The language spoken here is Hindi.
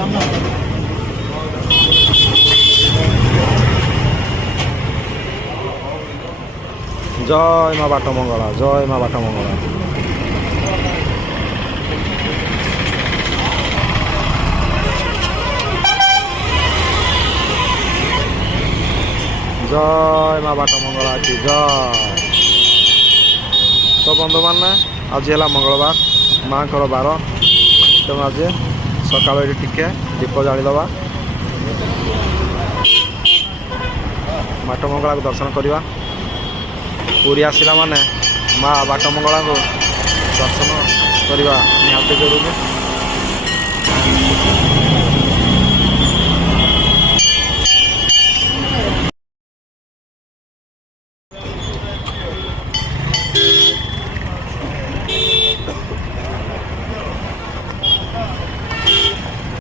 जय माँ बाट मंगला, जय माँ बाट मंगला। जय माँ बाट मंगला की जय। तो बंधु मैंने आज है मंगलवार माँ को बार तेणु आज सका टे दीप जादवा बाट मंगला को दर्शन करवा। पूरी आसला माने माँ बाट मंगला को दर्शन करवा निहाती जरूरी।